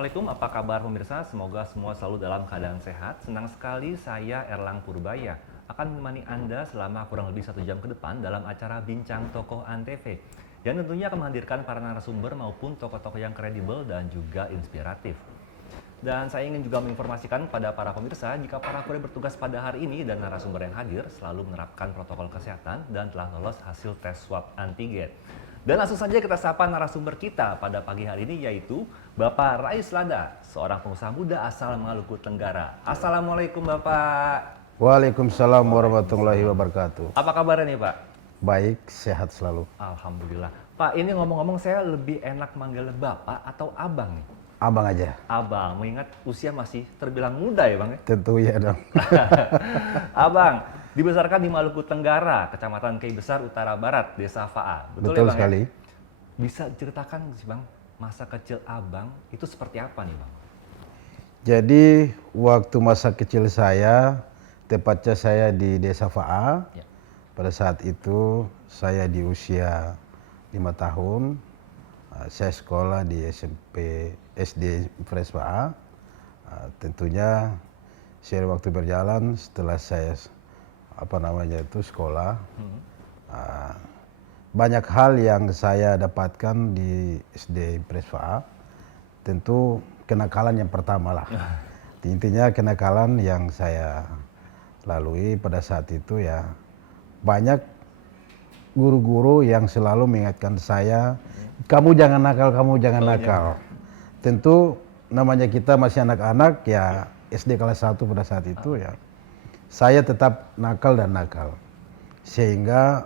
Assalamualaikum, apa kabar pemirsa? Semoga semua selalu dalam keadaan sehat. Senang sekali saya Erlang Purbaya akan menemani Anda selama kurang lebih 1 jam ke depan dalam acara Bincang Tokoh Antv yang tentunya akan menghadirkan para narasumber maupun tokoh-tokoh yang kredibel dan juga inspiratif. Dan saya ingin juga menginformasikan pada para pemirsa jika para kurir bertugas pada hari ini dan narasumber yang hadir selalu menerapkan protokol kesehatan dan telah lolos hasil tes swab antigen. Dan langsung saja kita sapa narasumber kita pada pagi hari ini yaitu Bapak Rais Lada, seorang pengusaha muda asal Maluku Tenggara. Assalamualaikum Bapak. Waalaikumsalam warahmatullahi wabarakatuh. Apa kabarnya nih Pak? Baik, sehat selalu. Alhamdulillah. Pak, ini ngomong-ngomong saya lebih enak manggil Bapak atau Abang nih? Abang aja. Abang, mengingat usia masih terbilang muda ya Bang ya? Tentu ya dong. Abang, dibesarkan di Maluku Tenggara, Kecamatan Kei Besar Utara Barat, Desa Faa. Betul ya, Bang, sekali. Ya? Bisa ceritakan sih Bang, masa kecil Abang itu seperti apa nih Bang? Jadi waktu masa kecil saya, tepatnya saya di Desa Faa. Ya. Pada saat itu saya di usia 5 tahun. Saya sekolah di SD Fresh Faa. Tentunya seiring waktu berjalan setelah saya sekolah, banyak hal yang saya dapatkan di SD Fresh Faa. Tentu kenakalan yang pertama lah. Intinya kenakalan yang saya lalui pada saat itu ya banyak guru-guru yang selalu mengingatkan saya, kamu jangan nakal, kamu jangan nakal. Tentu namanya kita masih anak-anak ya, SD kelas 1 pada saat itu ya. Saya tetap nakal dan nakal. Sehingga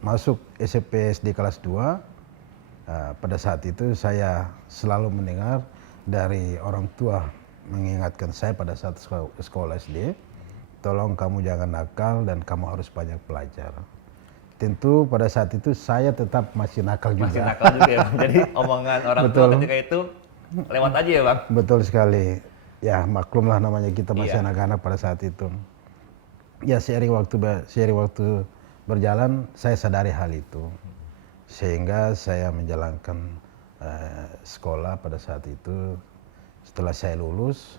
masuk SMP SD kelas 2, pada saat itu saya selalu mendengar dari orang tua mengingatkan saya pada saat sekolah SD, tolong kamu jangan nakal dan kamu harus banyak belajar. Tentu pada saat itu saya tetap masih nakal juga. Masih nakal juga ya Bang. Jadi omongan orang tua ketika itu lewat aja ya Bang? Betul sekali. Ya maklumlah namanya kita masih anak-anak pada saat itu. Ya seiring waktu berjalan saya sadari hal itu. Sehingga saya menjalankan sekolah pada saat itu. Setelah saya lulus,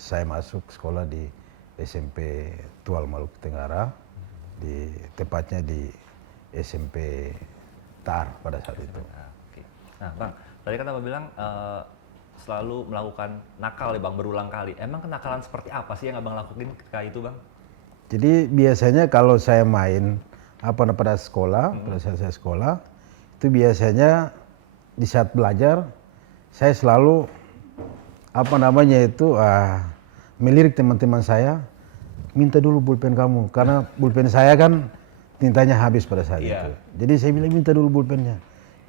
saya masuk sekolah di SMP Tual Maluku Tenggara. Tepatnya di SMP TAR pada saat itu. Oke. Nah Bang, tadi kan Abang bilang selalu melakukan nakal ya Bang, berulang kali. Emang kenakalan seperti apa sih yang Abang lakuin ketika itu Bang? Jadi biasanya kalau saya main pada sekolah, pada saat saya sekolah, itu biasanya di saat belajar, saya selalu melirik teman-teman saya, minta dulu pulpen kamu, karena pulpen saya kan tintanya habis pada saat itu. Jadi saya bilang minta dulu pulpennya,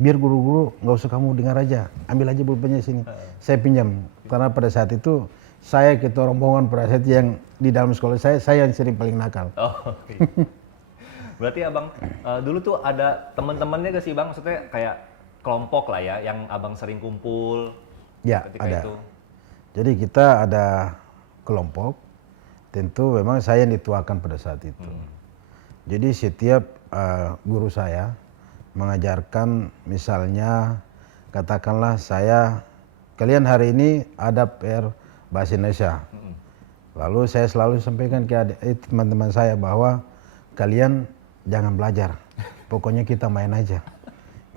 biar guru-guru nggak usah kamu dengar aja, ambil aja pulpennya sini. Saya pinjam, karena pada saat itu saya ketua rombongan pada saat yang di dalam sekolah saya yang sering paling nakal. Oh, okay. Berarti Abang dulu tuh ada teman-temannya gak sih Bang? Maksudnya kayak kelompok lah ya, yang Abang sering kumpul ketika ada. itu? Jadi kita ada kelompok. Tentu memang saya yang dituakan pada saat itu. Jadi setiap guru saya mengajarkan, misalnya katakanlah kalian hari ini ada PR bahasa Indonesia. Lalu saya selalu sampaikan ke teman-teman saya bahwa kalian jangan belajar, pokoknya kita main aja.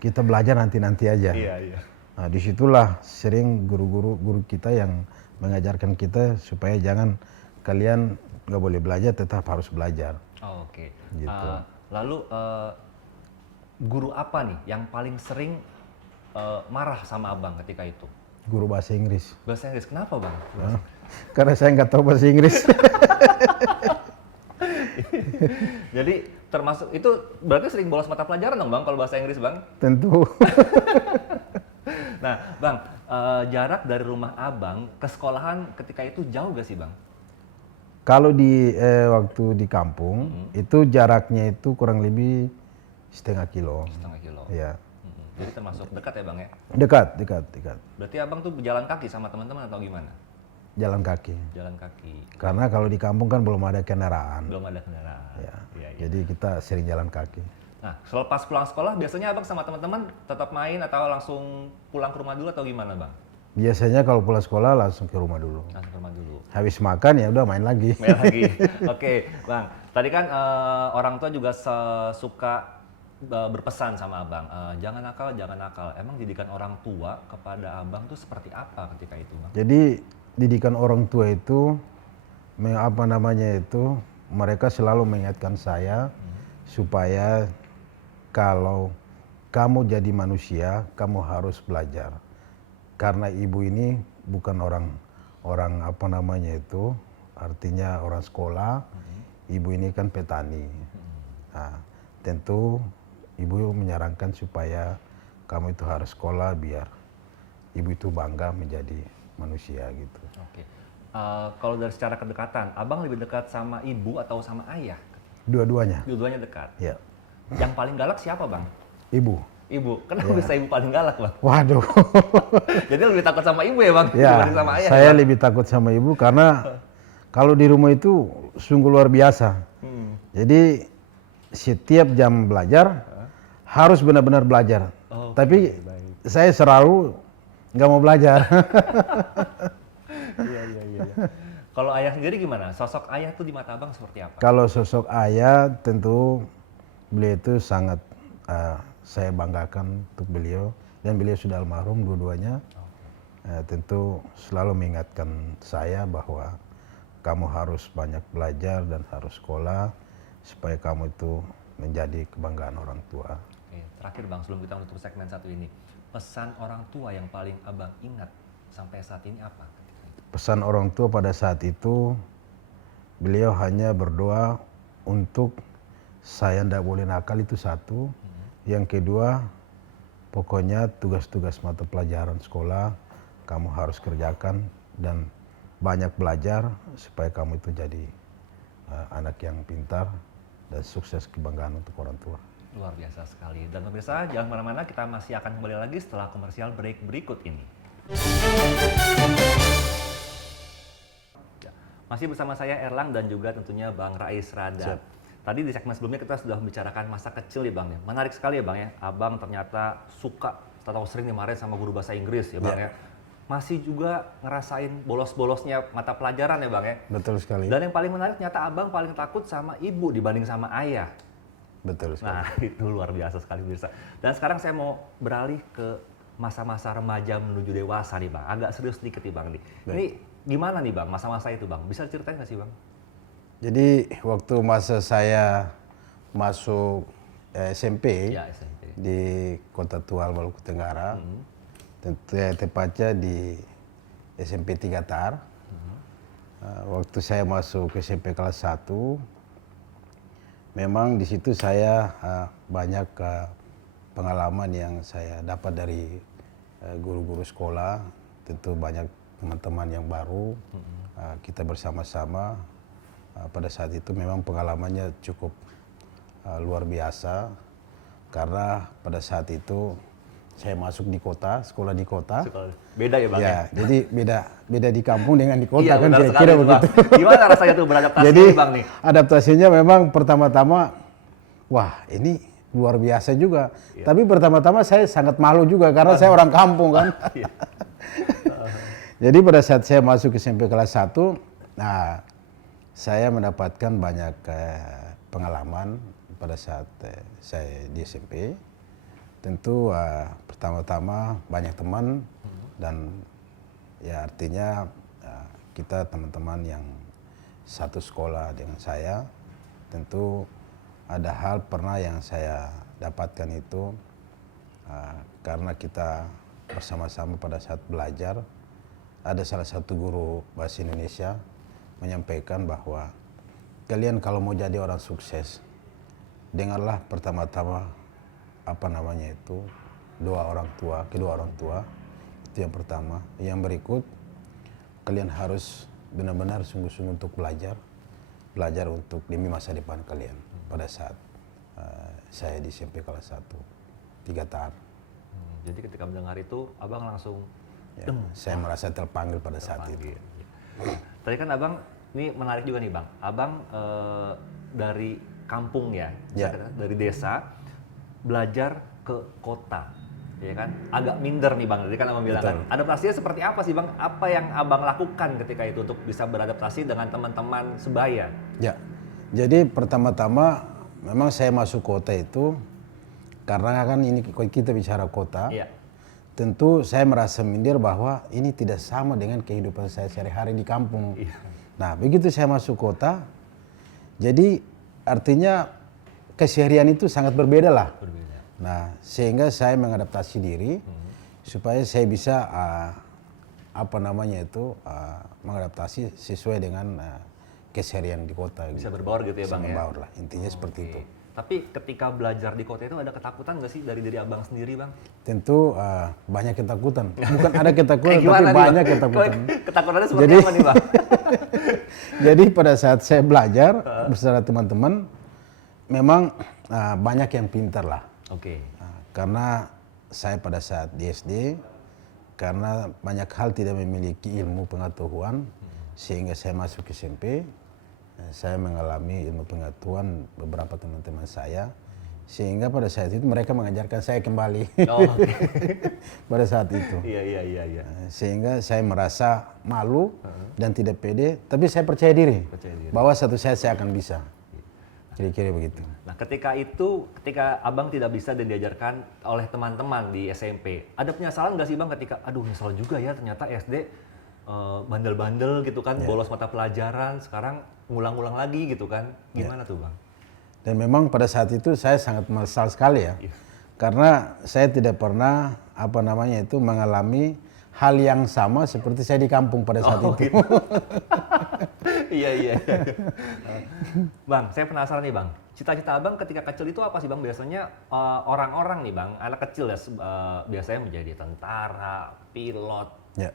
Kita belajar nanti aja. Iya. Nah disitulah sering guru kita yang mengajarkan kita supaya jangan kalian nggak boleh belajar, tetap harus belajar. Oh, oke. Gitu. Lalu guru apa nih yang paling sering marah sama Abang ketika itu? Guru bahasa Inggris. Bahasa Inggris, kenapa Bang? Karena saya nggak tahu bahasa Inggris. Jadi termasuk itu berarti sering bolos mata pelajaran dong Bang kalau bahasa Inggris Bang? Tentu. Nah Bang, jarak dari rumah Abang ke sekolahan ketika itu jauh gak sih Bang? Kalau waktu di kampung itu jaraknya itu kurang lebih setengah kilo. Setengah kilo. Ya. Jadi termasuk dekat ya Bang ya? Dekat. Berarti Abang tuh berjalan kaki sama teman-teman atau gimana? Jalan kaki. Jalan kaki. Karena kalau di kampung kan belum ada kendaraan. Belum ada kendaraan. Ya. Iya. Jadi kita sering jalan kaki. Nah, selepas pulang sekolah biasanya Abang sama teman-teman tetap main atau langsung pulang ke rumah dulu atau gimana Bang? Biasanya kalau pulang sekolah langsung ke rumah dulu. Langsung ke rumah dulu. Habis makan ya udah main lagi. Main lagi. Oke, Bang. Tadi kan orang tua juga suka berpesan sama Abang, jangan nakal, jangan nakal. Emang didikan orang tua kepada Abang tuh seperti apa ketika itu, Bang? Jadi didikan orang tua itu mereka selalu mengingatkan saya supaya kalau kamu jadi manusia, kamu harus belajar. Karena ibu ini bukan artinya orang sekolah. Ibu ini kan petani. Nah, tentu ibu menyarankan supaya kamu itu harus sekolah biar ibu itu bangga menjadi manusia gitu. Oke. Kalau dari secara kedekatan, Abang lebih dekat sama ibu atau sama ayah? Dua-duanya. Dua-duanya dekat. Ya. Yang paling galak siapa, Bang? Ibu. Ibu. Kenapa bisa ibu paling galak, Bang? Waduh. Jadi lebih takut sama ibu ya, Bang? Ya, Dibanding sama ayah. saya lebih takut sama ibu karena kalau di rumah itu sungguh luar biasa. Jadi setiap jam belajar harus benar-benar belajar. Tapi saya selalu nggak mau belajar. Iya. Kalau ayah sendiri gimana? Sosok ayah tuh di mata Abang seperti apa? Kalau sosok ayah tentu beliau itu sangat saya banggakan untuk beliau, dan beliau sudah almarhum dua-duanya. Tentu selalu mengingatkan saya bahwa kamu harus banyak belajar dan harus sekolah supaya kamu itu menjadi kebanggaan orang tua. Oke, terakhir Bang, sebelum kita menutup segmen satu ini, pesan orang tua yang paling Abang ingat sampai saat ini apa? Pesan orang tua pada saat itu, beliau hanya berdoa untuk saya tidak boleh nakal, itu satu. Yang kedua, pokoknya tugas-tugas mata pelajaran sekolah kamu harus kerjakan dan banyak belajar supaya kamu itu jadi anak yang pintar dan sukses, kebanggaan untuk orang tua. Luar biasa sekali. Dan pemirsa, jangan kemana-mana, kita masih akan kembali lagi setelah komersial break berikut ini. Masih bersama saya Erlang dan juga tentunya Bang Rais Rada. Siap. Tadi di segmen sebelumnya kita sudah membicarakan masa kecil ya Bang ya. Menarik sekali ya Bang ya. Abang ternyata suka atau sering dimarahin sama guru bahasa Inggris ya Bang ya. Masih juga ngerasain bolos-bolosnya mata pelajaran ya Bang ya. Betul sekali. Dan yang paling menarik ternyata Abang paling takut sama ibu dibanding sama ayah. Betul sekali. Nah itu luar biasa sekali pemirsa. Dan sekarang saya mau beralih ke masa-masa remaja menuju dewasa nih Bang. Agak serius sedikit nih Bang nih. Ini gimana nih Bang masa-masa itu Bang? Bisa ceritain nggak sih Bang? Jadi waktu masa saya masuk SMP, Ya, SMP. di Kota Tual, Maluku Tenggara, tepatnya di SMP 3 Tar. Waktu saya masuk SMP kelas 1, memang di situ saya banyak pengalaman yang saya dapat dari guru-guru sekolah. Tentu banyak teman-teman yang baru, kita bersama-sama. Pada saat itu memang pengalamannya cukup luar biasa, karena pada saat itu saya masuk di kota, sekolah di kota. Beda ya Bang? Ya, jadi beda di kampung dengan di kota, Iya, kan benar kira-kira sekali, begitu. Bang. Gimana rasanya tuh beradaptasi Jadi Bang nih? adaptasinya memang pertama-tama, wah ini luar biasa juga. Tapi pertama-tama saya sangat malu juga karena saya orang kampung kan. Jadi pada saat saya masuk ke SMP kelas 1, nah saya mendapatkan banyak pengalaman pada saat saya di SMP. Tentu pertama-tama banyak teman, dan ya artinya kita teman-teman yang satu sekolah dengan saya. Tentu ada hal pernah yang saya dapatkan itu karena kita bersama-sama pada saat belajar, ada salah satu guru bahasa Indonesia menyampaikan bahwa kalian kalau mau jadi orang sukses, dengarlah pertama-tama kedua orang tua, itu yang pertama. Yang berikut, kalian harus benar-benar sungguh-sungguh untuk belajar untuk demi masa depan kalian. Pada saat saya di SMP kelas 1 3 Tar. Jadi ketika mendengar itu Abang langsung saya merasa terpanggil pada saat itu. Tadi kan Abang, ini menarik juga nih Bang. Abang dari kampung ya, dari desa belajar ke kota. ya kan? Agak minder nih Bang, tadi kan Abang bilang kan. Adaptasinya seperti apa sih Bang? Apa yang Abang lakukan ketika itu untuk bisa beradaptasi dengan teman-teman sebaya? Ya, jadi pertama-tama memang saya masuk kota itu karena kan ini kita bicara kota. Iya. Tentu saya merasa minder bahwa ini tidak sama dengan kehidupan saya sehari-hari di kampung. Iya. Nah, begitu saya masuk kota, jadi artinya keseharian itu sangat berbeda lah. Berbeda. Nah, sehingga saya mengadaptasi diri supaya saya bisa mengadaptasi sesuai dengan keseharian di kota. Bisa berbaur gitu ya Bisa Bang ya? membaur lah, intinya seperti itu. Tapi ketika belajar di kota itu ada ketakutan nggak sih dari diri Abang sendiri Bang? Tentu banyak ketakutan. Bukan ada ketakutan, Gimana tapi nih, banyak Bang? ketakutan. Ketakutannya seperti apa nih Bang? Jadi pada saat saya belajar bersama teman-teman, memang banyak yang pintar lah. Oke. Karena saya pada saat di SD, karena banyak hal tidak memiliki ilmu pengetahuan, sehingga saya masuk ke SMP, saya mengalami ilmu pengetahuan beberapa teman-teman saya, sehingga pada saat itu mereka mengajarkan saya kembali. Oh, oke. Pada saat itu. Iya. Sehingga saya merasa malu dan tidak pede, tapi saya percaya diri, Percaya diri. bahwa satu saat saya akan bisa. Kira-kira begitu. Nah, ketika Abang tidak bisa dan diajarkan oleh teman-teman di SMP, ada penyesalan nggak sih Bang ketika, aduh nyesal juga ya ternyata SD bandel-bandel gitu kan, bolos mata pelajaran, sekarang ngulang-ngulang lagi gitu kan. Gimana tuh Bang? Dan memang pada saat itu saya sangat menyesal sekali ya. Iya. Karena saya tidak pernah mengalami hal yang sama seperti saya di kampung pada saat itu. Gitu. Iya. Bang, saya penasaran nih Bang. Cita-cita Abang ketika kecil itu apa sih Bang? Biasanya orang-orang nih Bang, anak kecil ya biasanya menjadi tentara, pilot,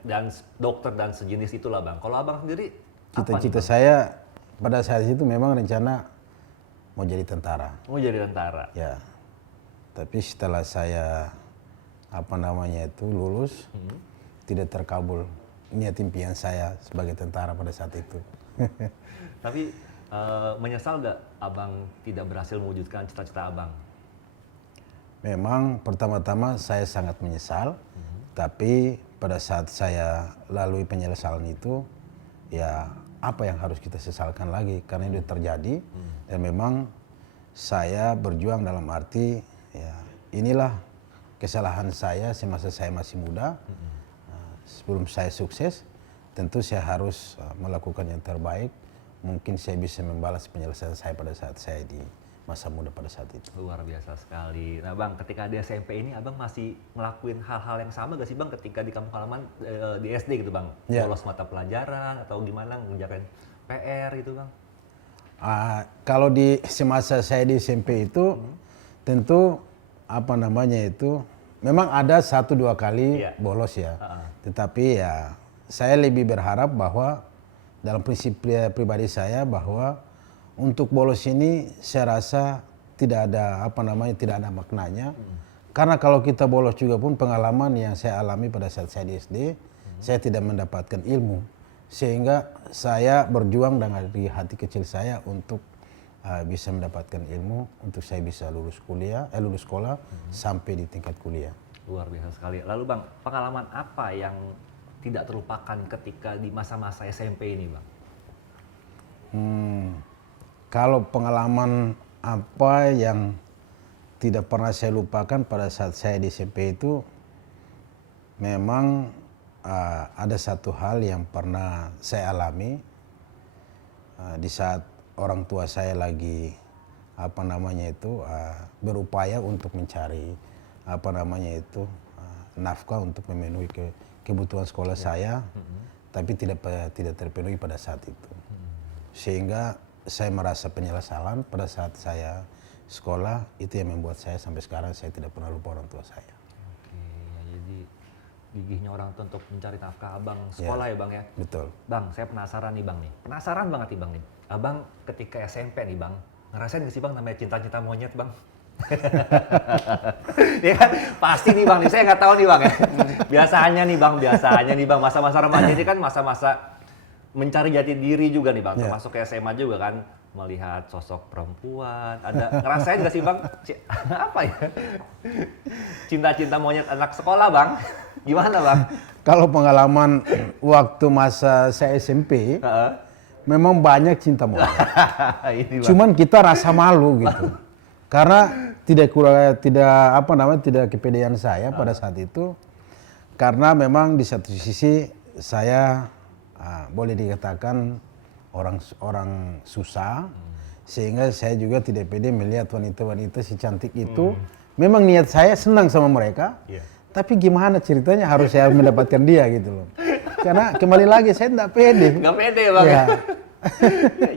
dan dokter dan sejenis itulah Bang. Kalau Abang sendiri Cita-cita saya pada saat itu memang rencana mau jadi tentara. mau jadi tentara. Ya. Tapi setelah saya lulus, tidak terkabul niat impian saya sebagai tentara pada saat itu. Tapi menyesal nggak Abang tidak berhasil mewujudkan cita-cita Abang? Memang pertama-tama saya sangat menyesal, tapi pada saat saya lalui penyesalan itu, ya apa yang harus kita sesalkan lagi karena itu terjadi. Dan memang saya berjuang dalam arti, ya inilah kesalahan saya semasa saya masih muda. Sebelum saya sukses, tentu saya harus melakukan yang terbaik. Mungkin saya bisa membalas penyelesaian saya pada saat saya di masa muda pada saat itu. Luar biasa sekali. Nah Bang, ketika di SMP ini Abang masih ngelakuin hal-hal yang sama gak sih Bang ketika di kampung halaman di SD gitu Bang? Ya. Bolos mata pelajaran atau gimana ngerjain PR gitu Bang? Kalau di semasa saya di SMP itu, tentu memang ada 1-2 kali bolos ya. Tetapi ya saya lebih berharap bahwa dalam prinsip pribadi saya bahwa untuk bolos ini saya rasa tidak ada maknanya. Karena kalau kita bolos juga pun pengalaman yang saya alami pada saat saya di SD, saya tidak mendapatkan ilmu. Sehingga saya berjuang dengan hati kecil saya untuk bisa mendapatkan ilmu, untuk saya bisa lulus sekolah sampai di tingkat kuliah. Luar biasa sekali. Lalu Bang, pengalaman apa yang tidak terlupakan ketika di masa-masa SMP ini Bang? Kalau pengalaman apa yang tidak pernah saya lupakan pada saat saya di SMP itu, memang ada satu hal yang pernah saya alami di saat orang tua saya lagi berupaya untuk mencari nafkah untuk memenuhi kebutuhan sekolah saya, tapi tidak terpenuhi pada saat itu. Sehingga saya merasa penyesalan pada saat saya sekolah, itu yang membuat saya sampai sekarang saya tidak pernah lupa orang tua saya. Oke, ya jadi gigihnya orang tua untuk mencari nafkah Abang sekolah ya Bang ya? Betul. Bang, saya penasaran nih Bang nih. Penasaran banget nih Bang nih. Abang ketika SMP nih Bang, ngerasain gak sih Bang namanya cinta-cinta monyet Bang? Ya kan pasti nih Bang nih, saya nggak tahu nih Bang ya. Biasanya nih Bang, masa-masa remaja ini kan masa-masa mencari jati diri juga nih Bang, termasuk ke SMA juga kan. melihat sosok perempuan? Ada ngerasain nggak sih Bang? Apa ya? Cinta-cinta monyet anak sekolah Bang? Gimana Bang? Kalau pengalaman waktu masa saya SMP, memang banyak cinta monyet. Ini Bang. Cuman kita rasa malu gitu. Karena tidak kepedean saya pada saat itu. Karena memang di satu sisi saya boleh dikatakan orang susah, sehingga saya juga tidak pede melihat wanita-wanita si cantik itu. Memang niat saya senang sama mereka, tapi gimana ceritanya harus saya mendapatkan dia gitu loh. Karena kembali lagi saya tidak pede. Nggak pede Bang. Ya.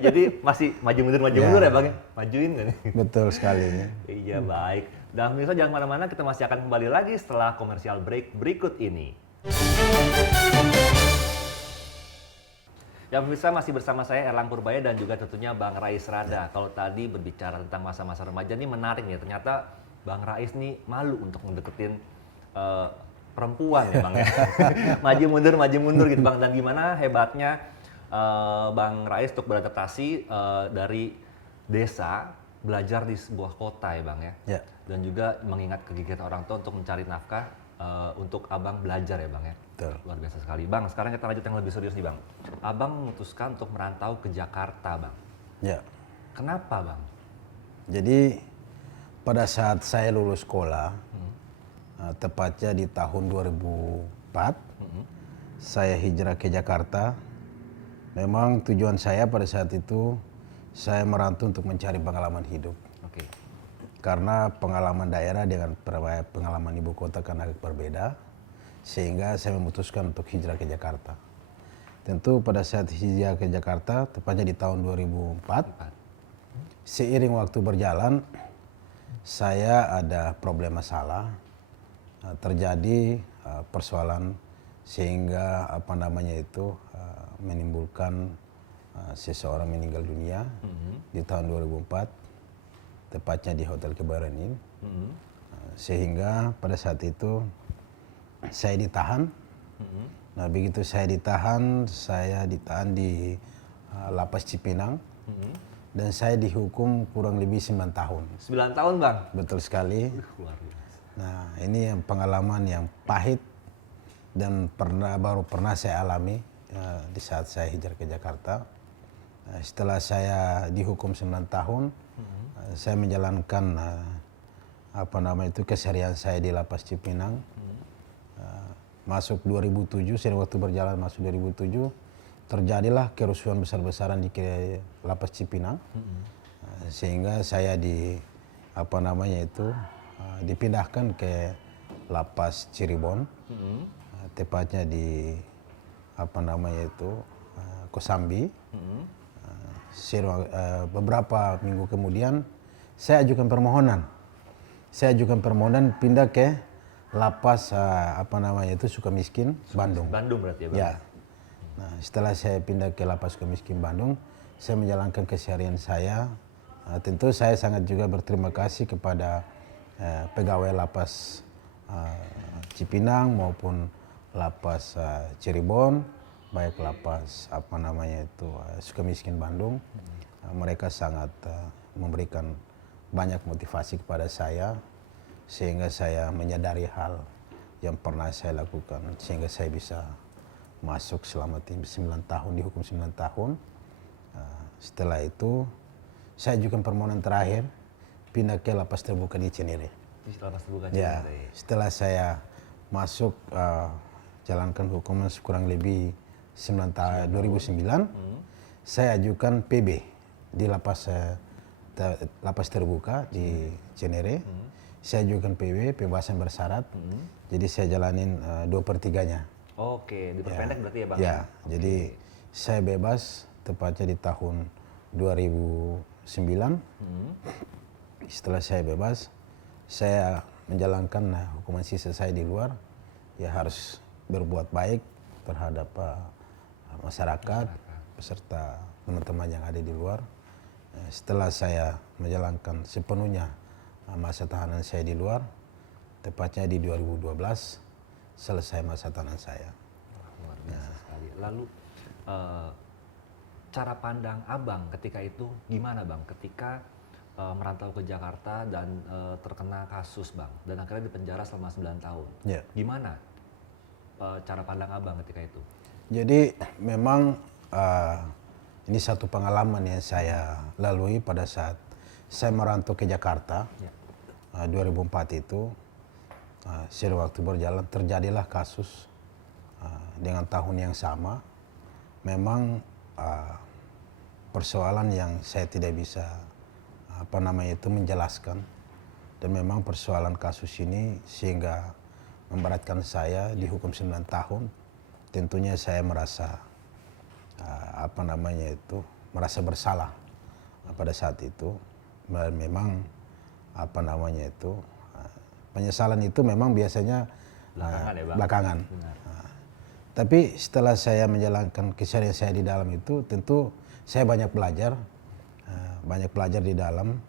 Jadi masih maju mundur ya Bang ya? Majuin kan? Betul sekali. Iya baik. Dan pemirsa jangan kemana-mana, kita masih akan kembali lagi setelah komersial break berikut ini. Ya pemirsa, masih bersama saya Erlang Purbaya dan juga tentunya Bang Rais Rada. Kalau tadi berbicara tentang masa-masa remaja ini menarik nih, ternyata Bang Rais nih malu untuk mendeketin perempuan ya Bang ya. Maju mundur gitu Bang. Dan gimana hebatnya Bang Rais untuk beradaptasi dari desa belajar di sebuah kota ya Bang ya. Dan juga mengingat kegigihan orang tua untuk mencari nafkah untuk Abang belajar ya Bang ya. Betul. Luar biasa sekali. Bang, sekarang kita lanjut yang lebih serius nih Bang. Abang memutuskan untuk merantau ke Jakarta Bang. Ya. Kenapa Bang? Jadi pada saat saya lulus sekolah, tepatnya di tahun 2004, saya hijrah ke Jakarta. Memang tujuan saya pada saat itu, saya merantau untuk mencari pengalaman hidup. Oke. Karena pengalaman daerah dengan pengalaman ibu kota kan agak berbeda, sehingga saya memutuskan untuk hijrah ke Jakarta. Tentu pada saat hijrah ke Jakarta, tepatnya di tahun 2004, seiring waktu berjalan, saya ada problem masalah, terjadi persoalan sehingga menimbulkan seseorang meninggal dunia di tahun 2004, tepatnya di Hotel Kebayoran Inn. Sehingga pada saat itu saya ditahan. Nah begitu saya ditahan di Lapas Cipinang. Dan saya dihukum kurang lebih 9 tahun. 9 tahun Bang? Betul sekali. Luar biasa. Nah ini yang pengalaman yang pahit dan baru pernah saya alami di saat saya hijrah ke Jakarta. Setelah saya dihukum 9 tahun, saya menjalankan keseharian saya di Lapas Cipinang. Masuk 2007, sering waktu berjalan masuk 2007, terjadilah kerusuhan besar-besaran di Lapas Cipinang. Sehingga saya dipindahkan ke Lapas Cirebon. Tepatnya di Kosambi. Beberapa minggu kemudian saya ajukan permohonan. Pindah ke Lapas Sukamiskin, Bandung. Bandung berarti ya Bang? Ya. Nah, setelah saya pindah ke Lapas Sukamiskin Bandung, saya menjalankan keseharian saya. Tentu saya sangat juga berterima kasih kepada pegawai Lapas Cipinang maupun Lapas Cirebon, baik Lapas Sukamiskin Bandung. Mereka sangat memberikan banyak motivasi kepada saya, sehingga saya menyadari hal yang pernah saya lakukan, sehingga saya bisa masuk selama 9 tahun, dihukum 9 tahun. Setelah itu saya ajukan permohonan terakhir, pindah ke Lapas Terbuka di Cinere. Lapas Terbuka Ya, Cinere. setelah saya masuk jalankan hukuman kurang lebih 2009, saya ajukan PB di Lapas Terbuka di Cinere. Saya ajukan PB, pembebasan bersyarat. Jadi saya jalanin 2/3-nya. Oke, diperpendek berarti ya Bang? Ya, jadi saya bebas tepatnya di tahun 2009. Setelah saya bebas, saya menjalankan hukuman sisa saya di luar. Ya harus berbuat baik terhadap masyarakat beserta teman-teman yang ada di luar. Setelah saya menjalankan sepenuhnya masa tahanan saya di luar, tepatnya di 2012 selesai masa tahanan saya. Luar biasa sekali. Lalu cara pandang Abang ketika itu gimana Bang? Ketika merantau ke Jakarta dan terkena kasus Bang, dan akhirnya dipenjara selama 9 tahun. Ya. Gimana cara pandang Abang ketika itu? Jadi memang ini satu pengalaman yang saya lalui pada saat saya merantau ke Jakarta. Ya. 2004 itu, seiring waktu berjalan terjadilah kasus dengan tahun yang sama. Memang persoalan yang saya tidak bisa menjelaskan, dan memang persoalan kasus ini sehingga memberatkan saya dihukum 9 tahun. Tentunya saya merasa merasa bersalah pada saat itu. Dan memang penyesalan itu memang biasanya Belakangan ya Bang? belakangan. Benar. Tapi setelah saya menjalankan keseharian saya di dalam itu, tentu saya banyak belajar di dalam.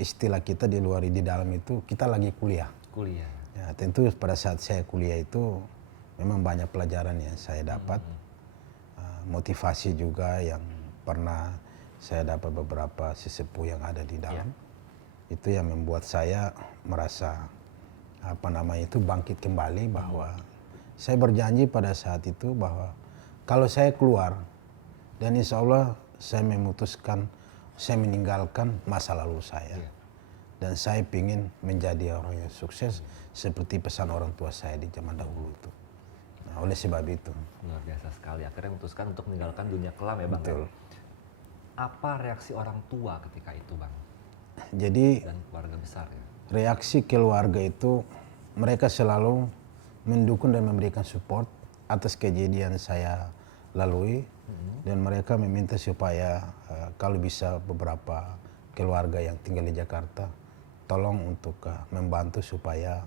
Istilah kita di luar di dalam itu, kita lagi kuliah. Kuliah. Ya, tentu pada saat saya kuliah itu memang banyak pelajaran yang saya dapat. Motivasi juga yang pernah saya dapat beberapa sesepuh yang ada di dalam. Itu yang membuat saya merasa bangkit kembali, bahwa saya berjanji pada saat itu bahwa kalau saya keluar, dan insya Allah saya memutuskan, saya meninggalkan masa lalu saya. Dan saya ingin menjadi orang yang sukses seperti pesan orang tua saya di zaman dahulu itu. Nah, oleh sebab itu. Luar biasa sekali. Akhirnya memutuskan untuk meninggalkan dunia kelam ya Bang. Betul. Apa reaksi orang tua ketika itu Bang? Jadi Dan keluarga besar ya? reaksi keluarga itu, mereka selalu mendukung dan memberikan support atas kejadian saya lalui. Dan mereka meminta supaya kalau bisa beberapa keluarga yang tinggal di Jakarta tolong untuk membantu supaya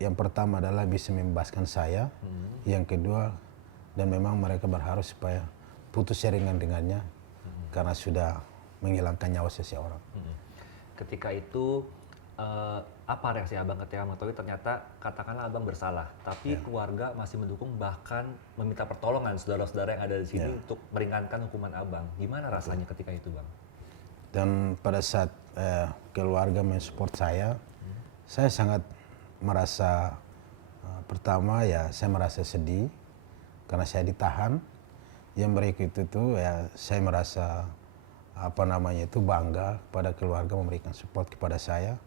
yang pertama adalah bisa membebaskan saya, yang kedua, dan memang mereka berharap supaya putus jaringan dengannya karena sudah menghilangkan nyawa seseorang. Ketika itu apa reaksi Abang ketika mengetahui ternyata katakanlah Abang bersalah, tapi keluarga masih mendukung, bahkan meminta pertolongan saudara-saudara yang ada di sini untuk meringankan hukuman Abang. Gimana rasanya ketika itu Bang? Dan pada saat keluarga mensupport saya sangat merasa, pertama ya saya merasa sedih karena saya ditahan. Yang berikut itu ya saya merasa bangga pada keluarga memberikan support kepada saya.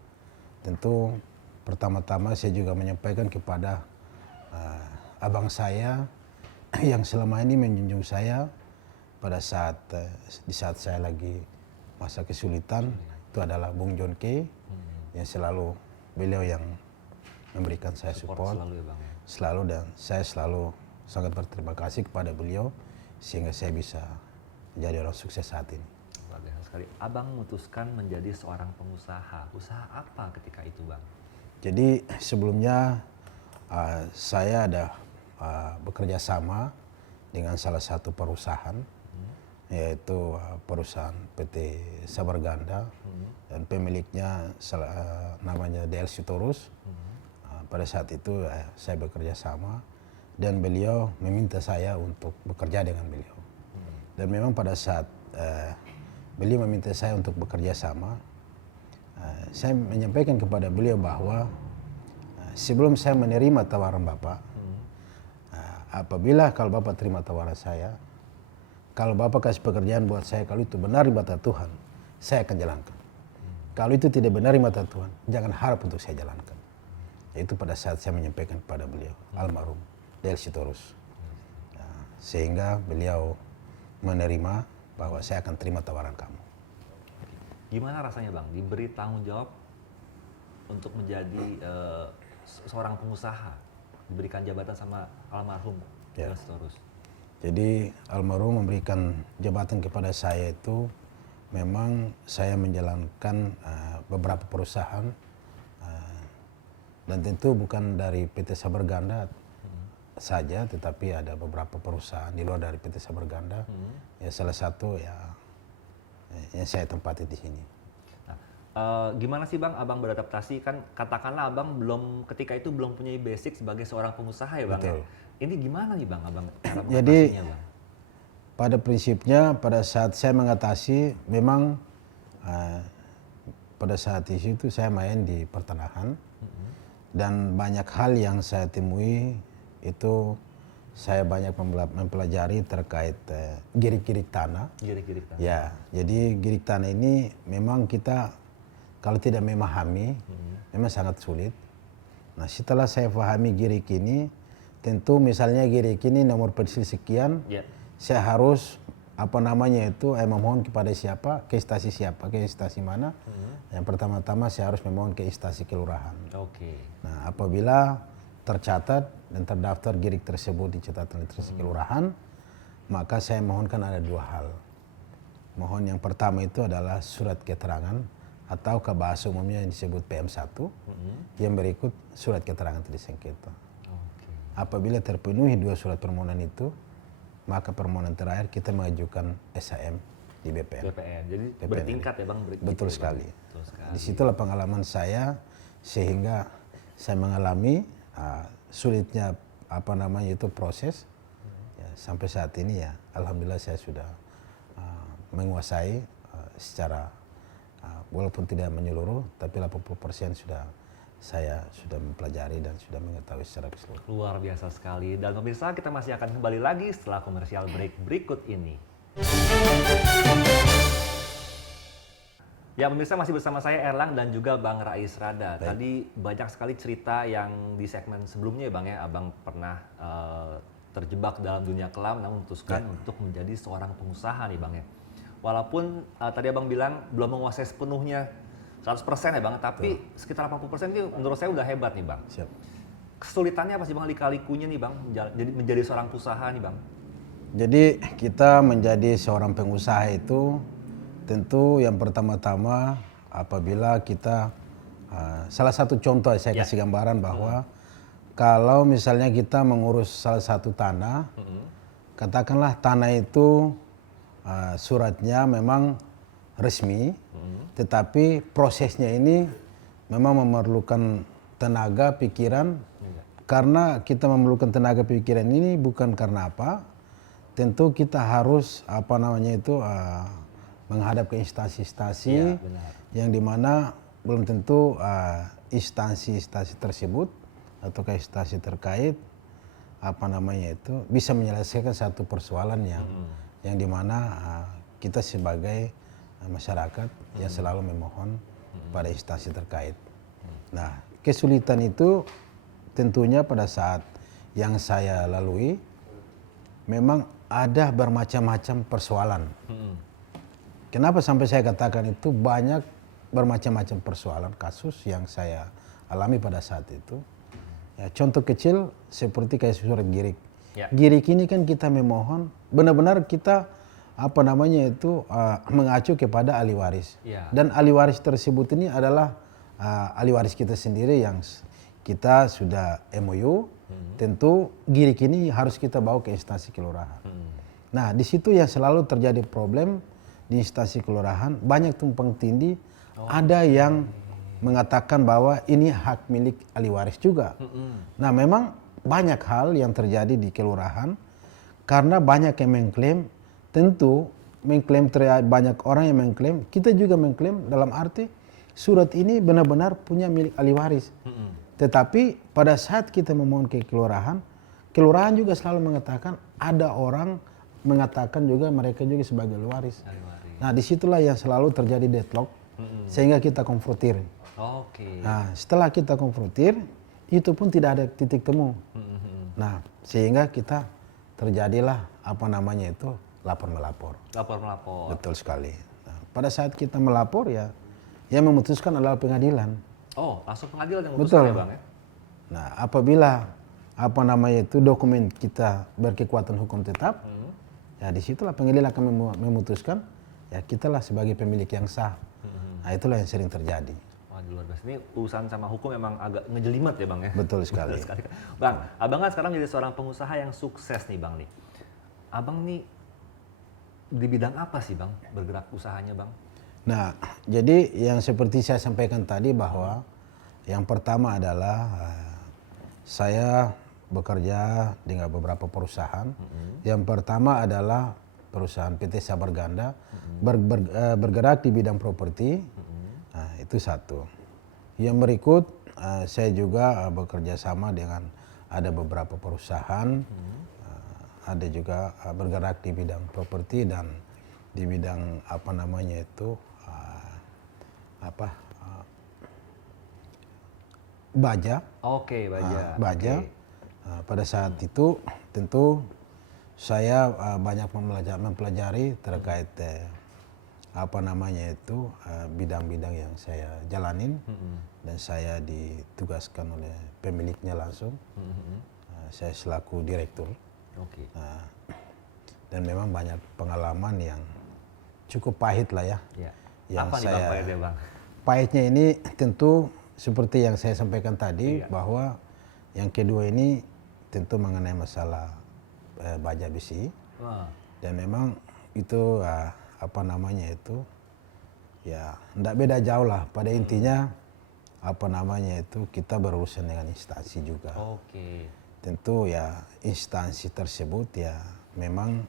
Tentu pertama-tama saya juga menyampaikan kepada abang saya yang selama ini menjunjung saya pada saat di saat saya lagi masa kesulitan, itu adalah Bung John K. yang selalu, beliau yang memberikan saya support selalu ya Bang ya? Selalu, dan saya selalu sangat berterima kasih kepada beliau sehingga saya bisa menjadi orang sukses saat ini. Luar biasa sekali. Abang memutuskan menjadi seorang pengusaha. Usaha apa ketika itu Bang? Jadi sebelumnya saya ada bekerja sama dengan salah satu perusahaan, yaitu perusahaan PT Sabarganda, dan pemiliknya namanya DL Sitorus. Pada saat itu saya bekerja sama dan beliau meminta saya untuk bekerja dengan beliau. Dan memang pada saat beliau meminta saya untuk bekerja sama, saya menyampaikan kepada beliau bahwa sebelum saya menerima tawaran Bapak, apabila kalau Bapak terima tawaran saya, kalau Bapak kasih pekerjaan buat saya, kalau itu benar di mata Tuhan, saya akan jalankan. Kalau itu tidak benar di mata Tuhan, jangan harap untuk saya jalankan. Itu pada saat saya menyampaikan kepada beliau, almarhum DL Sitorus. Sehingga beliau menerima bahwa saya akan terima tawaran kamu. Gimana rasanya Bang diberi tanggung jawab untuk menjadi seorang pengusaha, diberikan jabatan sama almarhum DL Sitorus? Jadi almarhum memberikan jabatan kepada saya itu, memang saya menjalankan beberapa perusahaan, dan tentu bukan dari PT Sabarganda saja, tetapi ada beberapa perusahaan di luar dari PT Sabarganda. Ya salah satu ya yang saya tempati di sini. Nah, Gimana sih Bang Abang beradaptasi? Kan katakanlah Abang ketika itu belum punya basic sebagai seorang pengusaha ya Bang ya? Betul. Ini gimana nih Bang Abang cara Jadi mengatasinya Bang? pada prinsipnya pada saat saya mengatasi memang eh, pada saat itu saya main di pertanahan dan banyak hal yang saya temui itu saya banyak mempelajari terkait girik-girik tanah. Girik-girik Bang. Ya, jadi girik tanah ini memang kita kalau tidak memahami memang sangat sulit. Nah, setelah saya pahami girik ini, tentu misalnya girik ini nomor pensil sekian, Ya. saya harus memohon kepada siapa, ke instansi mana. Yang pertama-tama saya harus memohon ke instansi kelurahan. Oke. Nah, apabila tercatat dan terdaftar girik tersebut di catatan literasi kelurahan, maka saya mohonkan ada dua hal. Mohon yang pertama itu adalah surat keterangan atau ke bahasa umumnya yang disebut PM1, yang berikut surat keterangan tadi sengketa. Oke. Apabila terpenuhi dua surat permohonan itu, maka permohonan terakhir kita mengajukan SHM di BPN. BPN. Jadi BPN bertingkat ya Bang? Betul gitu ya, Bang? sekali. Betul sekali. Disitulah pengalaman saya sehingga saya mengalami sulitnya proses ya, sampai saat ini ya alhamdulillah saya sudah menguasai secara walaupun tidak menyeluruh tapi 80% saya sudah mempelajari dan sudah mengetahui secara keseluruhan. Luar biasa sekali. Dan pemirsa, kita masih akan kembali lagi setelah komersial break berikut ini. Ya pemirsa, masih bersama saya Erlang dan juga Bang Rais Rada. Baik. Tadi banyak sekali cerita yang di segmen sebelumnya ya Bang ya. Abang pernah terjebak dalam dunia kelam namun memutuskan untuk menjadi seorang pengusaha nih Bang ya. Walaupun tadi Abang bilang belum menguasai sepenuhnya 100% ya Bang, tapi sekitar 80% itu menurut saya udah hebat nih Bang. Siap. Kesulitannya apa sih Bang lika-likunya nih Bang menjadi seorang pengusaha nih Bang? Jadi kita menjadi seorang pengusaha itu tentu yang pertama-tama apabila kita salah satu contoh saya kasih gambaran bahwa kalau misalnya kita mengurus salah satu tanah, katakanlah tanah itu suratnya memang resmi, tetapi prosesnya ini memang memerlukan tenaga pikiran. Karena kita memerlukan tenaga pikiran ini bukan karena apa, tentu kita harus menghadap ke instansi-instansi yang dimana belum tentu instansi-instansi tersebut atau ke instansi terkait bisa menyelesaikan satu persoalan yang dimana kita sebagai masyarakat yang selalu memohon pada instansi terkait. Nah, kesulitan itu tentunya pada saat yang saya lalui memang ada bermacam-macam persoalan. Kenapa sampai saya katakan itu banyak bermacam-macam persoalan kasus yang saya alami pada saat itu. Ya, contoh kecil seperti kayak surat girik. Ya. Girik ini kan kita memohon benar-benar kita mengacu kepada ahli waris. Ya. Dan ahli waris tersebut ini adalah ahli waris kita sendiri yang kita sudah MOU. Tentu girik ini harus kita bawa ke instansi kelurahan. Nah, di situ yang selalu terjadi problem di instansi kelurahan, banyak tumpang tindih. Ada yang mengatakan bahwa ini hak milik ahli waris juga. Nah, memang banyak hal yang terjadi di kelurahan karena banyak yang mengklaim. Tentu banyak orang yang mengklaim, kita juga mengklaim dalam arti surat ini benar-benar punya milik ahli waris. Tetapi pada saat kita memohon ke kelurahan, kelurahan juga selalu mengatakan ada orang mengatakan juga mereka juga sebagai ahli waris. Nah, disitulah yang selalu terjadi deadlock sehingga kita konfrontir. Nah, setelah kita konfrontir, itu pun tidak ada titik temu. Nah, sehingga kita terjadilah lapor melapor. Lapor melapor. Betul sekali. Nah, pada saat kita melapor ya, yang memutuskan adalah pengadilan. Oh, langsung pengadilan yang memutuskan ya Bang ya? Nah, apabila dokumen kita berkekuatan hukum tetap, ya disitulah pengadilan akan memutuskan ya kitalah sebagai pemilik yang sah. Nah, itulah yang sering terjadi. Wah, luar biasa. Ini urusan sama hukum memang agak ngejelimet ya Bang ya? Betul sekali. Bang, Abang kan sekarang menjadi seorang pengusaha yang sukses nih Bang nih. Abang nih di bidang apa sih Bang bergerak usahanya Bang? Nah, jadi yang seperti saya sampaikan tadi bahwa yang pertama adalah saya bekerja dengan beberapa perusahaan. Yang pertama adalah perusahaan PT Sabar Ganda bergerak di bidang properti. Nah, itu satu. Yang berikut saya juga bekerja sama dengan ada beberapa perusahaan, ada juga bergerak di bidang properti dan di bidang apa namanya itu baja. Oke, baja. Baja. Oke. Pada saat itu tentu saya banyak mempelajari terkait apa namanya itu bidang-bidang yang saya jalanin dan saya ditugaskan oleh pemiliknya langsung. Saya selaku direktur. Oke. Dan memang banyak pengalaman yang cukup pahit lah ya. Ya. Yang Apa nih Bang pahitnya, Bang? Pahitnya ini tentu seperti yang saya sampaikan tadi bahwa yang kedua ini tentu mengenai masalah baja besi. Dan memang itu apa namanya itu ya tidak beda jauh lah pada intinya apa namanya itu kita berurusan dengan instansi juga. Oke. Tentu ya instansi tersebut ya memang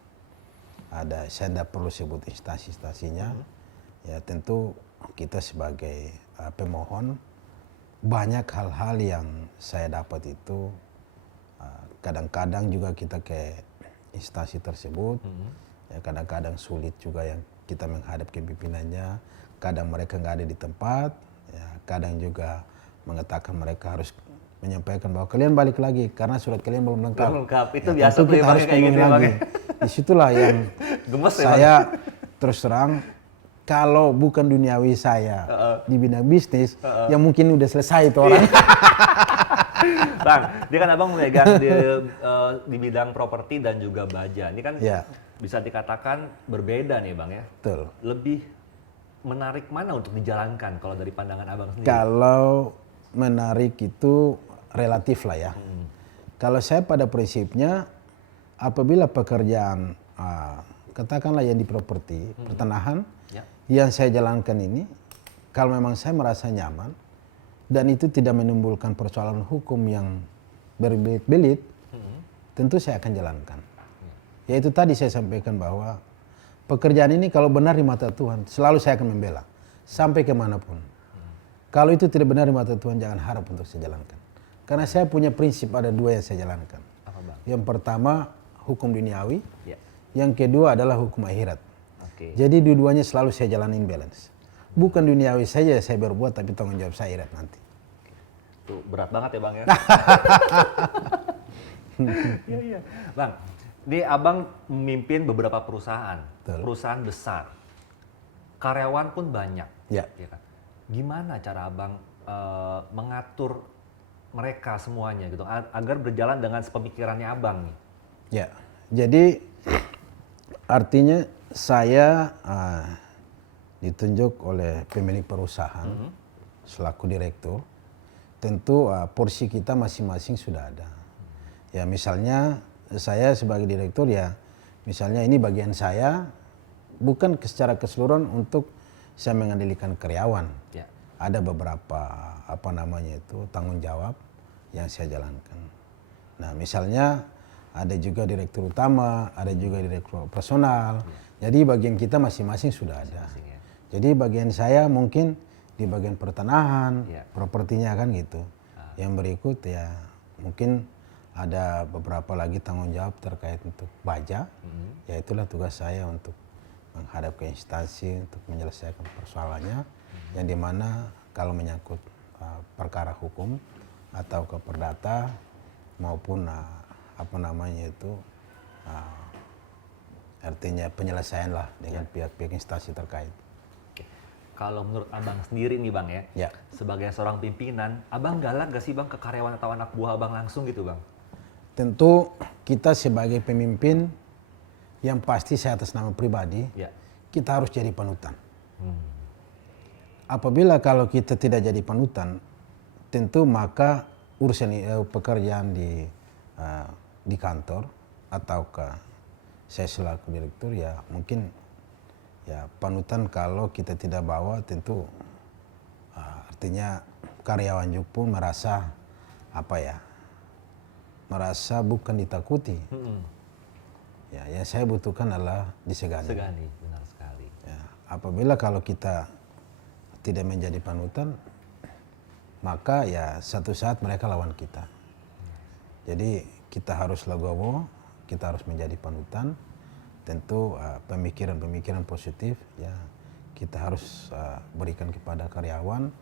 ada, saya tidak perlu sebut instansi-instansinya. Ya tentu kita sebagai pemohon banyak hal-hal yang saya dapat itu kadang-kadang juga kita ke instansi tersebut, ya kadang-kadang sulit juga yang kita menghadap ke pimpinannya, kadang mereka nggak ada di tempat, ya kadang juga mengatakan mereka harus menyampaikan bahwa kalian balik lagi karena surat kalian belum lengkap. Belum lengkap. Itu Ya, biasa tentu tuh ya kita Bang harus kayak gitu penuhi ya Bang. lagi. Disitulah yang Gemes ya, saya terus terang kalau bukan duniawi saya di bidang bisnis, ya mungkin udah selesai itu orang. Bang, dia kan abang memegang di bidang properti dan juga baja. Ini kan bisa dikatakan berbeda nih Bang ya. Betul. Lebih menarik mana untuk dijalankan kalau dari pandangan abang sendiri? Kalau menarik itu relatif lah ya. Kalau saya pada prinsipnya apabila pekerjaan katakanlah yang di properti, pertanahan, yang saya jalankan ini, kalau memang saya merasa nyaman dan itu tidak menimbulkan persoalan hukum yang berbelit-belit, tentu saya akan jalankan. Yaitu tadi saya sampaikan bahwa pekerjaan ini kalau benar di mata Tuhan, selalu saya akan membela, sampai kemanapun. Kalau itu tidak benar di mata Tuhan, jangan harap untuk saya jalankan. Karena saya punya prinsip ada dua yang saya jalankan. Apa, Bang? Yang pertama, hukum duniawi. Yang kedua adalah hukum akhirat. Jadi dua-duanya selalu saya jalanin balance. Bukan duniawi saja saya berbuat, tapi tanggung jawab saya akhirat nanti. Tuh, berat banget ya Bang ya. Iya. Bang, ini abang memimpin beberapa perusahaan. Betul. Perusahaan besar. Karyawan pun banyak. Ya. Kan? Gimana cara abang mengatur mereka semuanya gitu agar berjalan dengan sepemikirannya abang nih? Ya, jadi artinya saya ditunjuk oleh pemilik perusahaan selaku direktur. Tentu porsi kita masing-masing sudah ada. Ya misalnya saya sebagai direktur ya, misalnya ini bagian saya bukan secara keseluruhan untuk saya mengendalikan karyawan. Ada beberapa apa namanya itu tanggung jawab yang saya jalankan. Nah misalnya ada juga direktur utama, ada juga direktur personal. Jadi bagian kita masing-masing sudah ada. Jadi bagian saya mungkin di bagian pertanahan, propertinya kan gitu. Yang berikut ya mungkin ada beberapa lagi tanggung jawab terkait untuk baja. Ya itulah tugas saya untuk menghadap ke instansi untuk menyelesaikan persoalannya. Yang dimana kalau menyangkut perkara hukum atau ke perdata maupun apa namanya itu artinya penyelesaian lah dengan pihak-pihak instansi terkait. Kalau menurut abang sendiri nih Bang ya, sebagai seorang pimpinan, abang galak gak sih Bang ke karyawan atau anak buah abang langsung gitu Bang? Tentu kita sebagai pemimpin yang pasti saya atas nama pribadi, kita harus jadi panutan. Apabila kalau kita tidak jadi panutan, tentu maka urusan pekerjaan di kantor atau saya selaku direktur ya mungkin Ya, panutan kalau kita tidak bawa tentu artinya karyawan juga pun merasa merasa bukan ditakuti. Ya, yang saya butuhkan adalah disegani. Segani, benar sekali. Ya, apabila kalau kita tidak menjadi panutan, maka ya satu saat mereka lawan kita. Jadi kita harus legowo, kita harus menjadi panutan. Tentu pemikiran-pemikiran positif ya kita harus berikan kepada karyawan,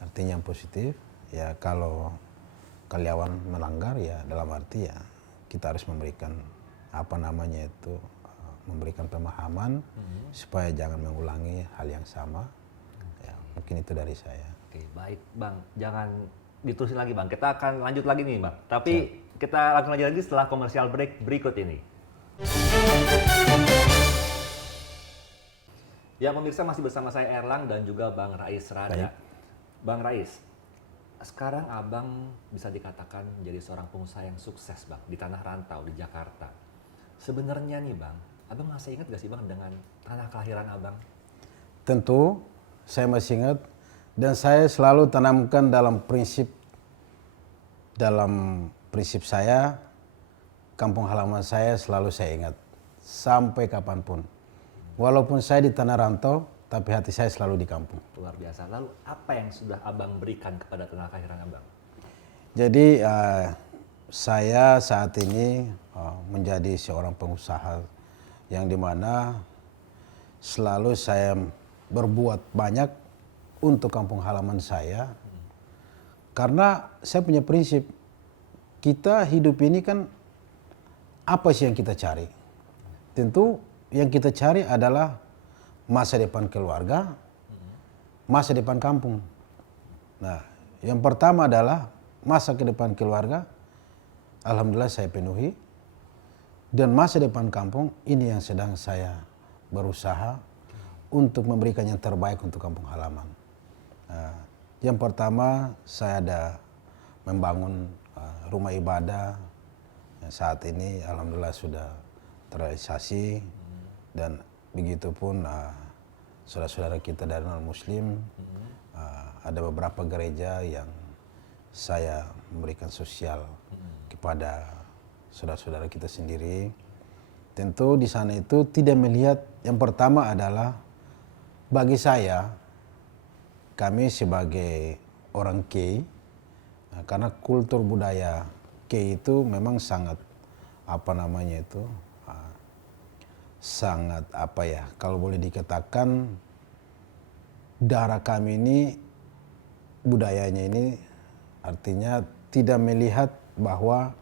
artinya yang positif. Ya kalau karyawan melanggar ya dalam arti ya kita harus memberikan memberikan pemahaman supaya jangan mengulangi hal yang sama. Ya, mungkin itu dari saya. Oke, baik Bang. Jangan diterusin lagi Bang. Kita akan lanjut lagi nih Bang. Tapi kita langsung lanjut lagi setelah komersial break berikut ini. Ya pemirsa, masih bersama saya Erlang dan juga Bang Rais Rada. Baik. Bang Rais, sekarang Abang bisa dikatakan menjadi seorang pengusaha yang sukses Bang di tanah rantau di Jakarta. Sebenarnya nih Bang, Abang masih ingat gak sih Bang dengan tanah kelahiran Abang? Tentu saya masih ingat dan saya selalu tanamkan dalam prinsip saya, kampung halaman saya selalu saya ingat sampai kapanpun. Walaupun saya di tanah rantau, tapi hati saya selalu di kampung. Luar biasa. Lalu apa yang sudah Abang berikan kepada tanah kelahiran Abang? Jadi saya saat ini menjadi seorang pengusaha yang dimana selalu saya berbuat banyak untuk kampung halaman saya. Karena saya punya prinsip, kita hidup ini kan apa sih yang kita cari? Tentu yang kita cari adalah masa depan keluarga, masa depan kampung. Nah, yang pertama adalah masa ke depan keluarga, alhamdulillah saya penuhi. Dan masa depan kampung ini yang sedang saya berusaha untuk memberikan yang terbaik untuk kampung halaman. Nah, yang pertama saya ada membangun rumah ibadah yang saat ini alhamdulillah sudah terrealisasi. Dan begitupun saudara-saudara kita dari non-muslim, ada beberapa gereja yang saya memberikan sosial kepada saudara-saudara kita sendiri. Tentu di sana itu tidak melihat, yang pertama adalah bagi saya, kami sebagai orang Kei, karena kultur budaya Kei itu memang sangat sangat kalau boleh dikatakan darah kami ini, budayanya ini artinya tidak melihat bahwa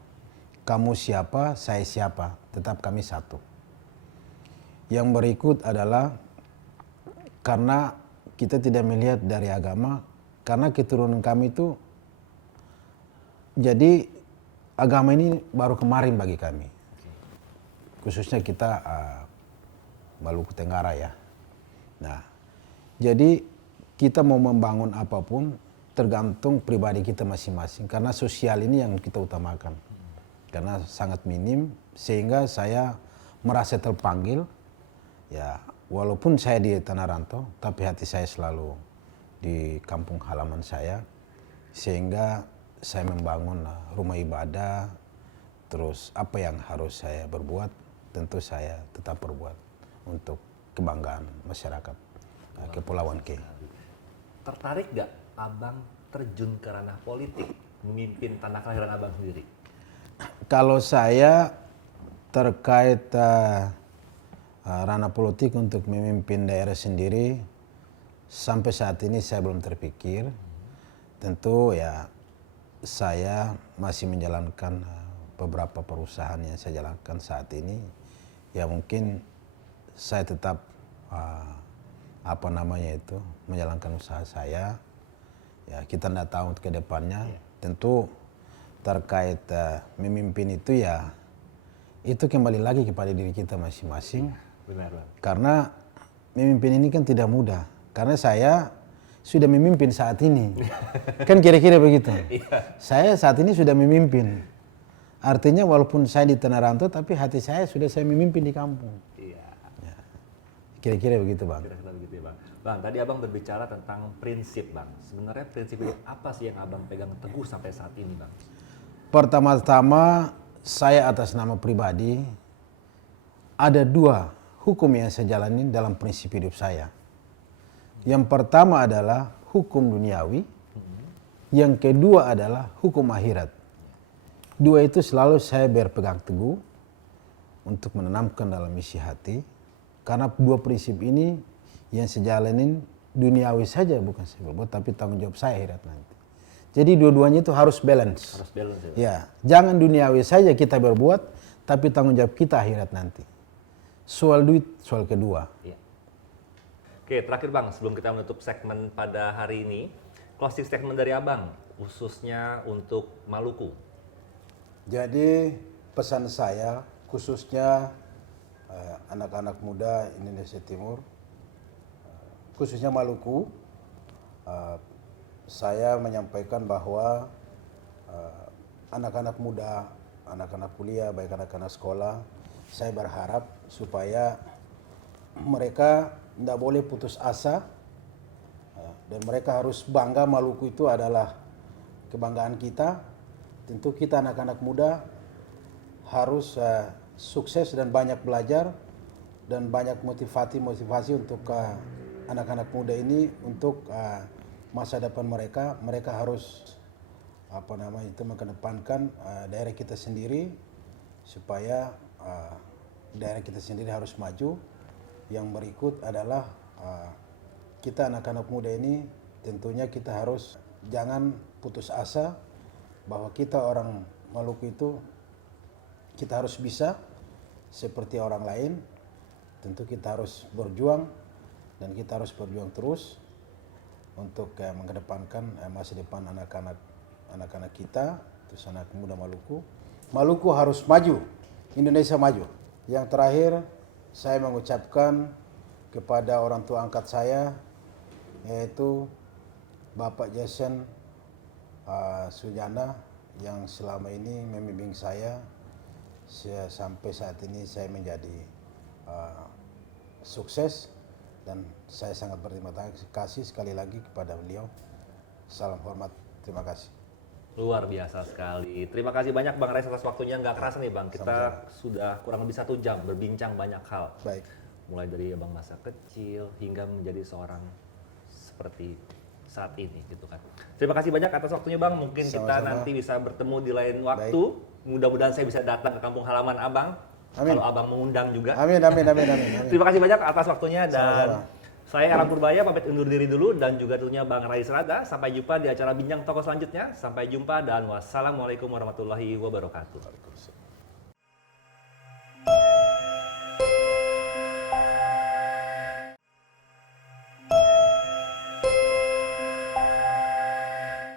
kamu siapa, saya siapa, tetap kami satu. Yang berikut adalah karena kita tidak melihat dari agama, karena keturunan kami itu, jadi agama ini baru kemarin bagi kami. Khususnya kita Maluku Tenggara ya. Nah, jadi kita mau membangun apapun tergantung pribadi kita masing-masing. Karena sosial ini yang kita utamakan. Karena sangat minim sehingga saya merasa terpanggil. Ya, walaupun saya di tanah rantau, tapi hati saya selalu di kampung halaman saya. Sehingga saya membangun rumah ibadah. Terus apa yang harus saya berbuat, tentu saya tetap berbuat untuk kebanggaan masyarakat Kepulauan Kei. Tertarik gak Abang terjun ke ranah politik, memimpin tanah kelahiran Abang sendiri? Kalau saya terkait ranah politik untuk memimpin daerah sendiri, sampai saat ini saya belum terpikir. Tentu ya saya masih menjalankan beberapa perusahaan yang saya jalankan saat ini. Ya mungkin saya tetap menjalankan usaha saya. Ya kita tidak tahu ke depannya. Tentu terkait memimpin itu ya itu kembali lagi kepada diri kita masing-masing. Benar. Karena memimpin ini kan tidak mudah. Karena saya sudah memimpin saat ini. Kan kira-kira begitu. Saya saat ini sudah memimpin. Artinya walaupun saya di tanah rantau tapi hati saya sudah saya memimpin di kampung. Kira-kira begitu Bang. Kira-kira begitu ya Bang. Bang, tadi Abang berbicara tentang prinsip Bang. Sebenarnya prinsip hidup apa sih yang Abang pegang teguh sampai saat ini Bang? Pertama-tama saya atas nama pribadi ada 2 hukum yang saya jalani dalam prinsip hidup saya. Yang pertama adalah hukum duniawi, yang kedua adalah hukum akhirat. 2 itu selalu saya berpegang teguh untuk menanamkan dalam isi hati, karena 2 prinsip ini yang saya jalanin duniawi saja bukan saya berbuat, tapi tanggung jawab saya akhirat nanti. Jadi dua-duanya itu harus balance. Harus balance ya. Ya, jangan duniawi saja kita berbuat, tapi tanggung jawab kita akhirat nanti. Soal duit, soal kedua. Iya. Oke, terakhir Bang, sebelum kita menutup segmen pada hari ini, closing statement dari Abang, khususnya untuk Maluku. Jadi pesan saya khususnya anak-anak muda Indonesia Timur, khususnya Maluku, saya menyampaikan bahwa anak-anak muda, anak-anak kuliah, baik anak-anak sekolah, saya berharap supaya mereka tidak boleh putus asa dan mereka harus bangga. Maluku itu adalah kebanggaan kita. Tentu kita anak-anak muda harus sukses dan banyak belajar dan banyak motivasi untuk anak-anak muda ini untuk masa depan mereka. Mereka harus mengedepankan daerah kita sendiri supaya daerah kita sendiri harus maju. Yang berikut adalah kita anak-anak muda ini tentunya kita harus jangan putus asa bahwa kita orang Maluku itu kita harus bisa seperti orang lain. Tentu kita harus berjuang dan kita harus berjuang terus untuk mengedepankan masa depan anak-anak kita, terus anak muda Maluku. Maluku harus maju, Indonesia maju. Yang terakhir saya mengucapkan kepada orang tua angkat saya, yaitu Bapak Jason Sujana yang selama ini membimbing saya sampai saat ini saya menjadi sukses, dan saya sangat berterima kasih sekali lagi kepada beliau. Salam hormat, terima kasih. Luar biasa sekali. Terima kasih banyak Bang Rais atas waktunya. Nggak kerasa nih Bang, kita sudah kurang lebih 1 jam berbincang banyak hal. Baik. Mulai dari Abang masa kecil hingga menjadi seorang seperti saat ini gitu kan. Terima kasih banyak atas waktunya Bang. Mungkin kita nanti bisa bertemu di lain waktu. Mudah-mudahan saya bisa datang ke kampung halaman Abang. Amin. Kalau Abang mengundang juga. Amin. Terima kasih banyak atas waktunya dan sama-sama. Saya Erlang Purbaya pamit undur diri dulu dan juga tentunya Bang Rais Rada. Sampai jumpa di acara Bincang Tokoh selanjutnya. Sampai jumpa dan wassalamualaikum warahmatullahi wabarakatuh.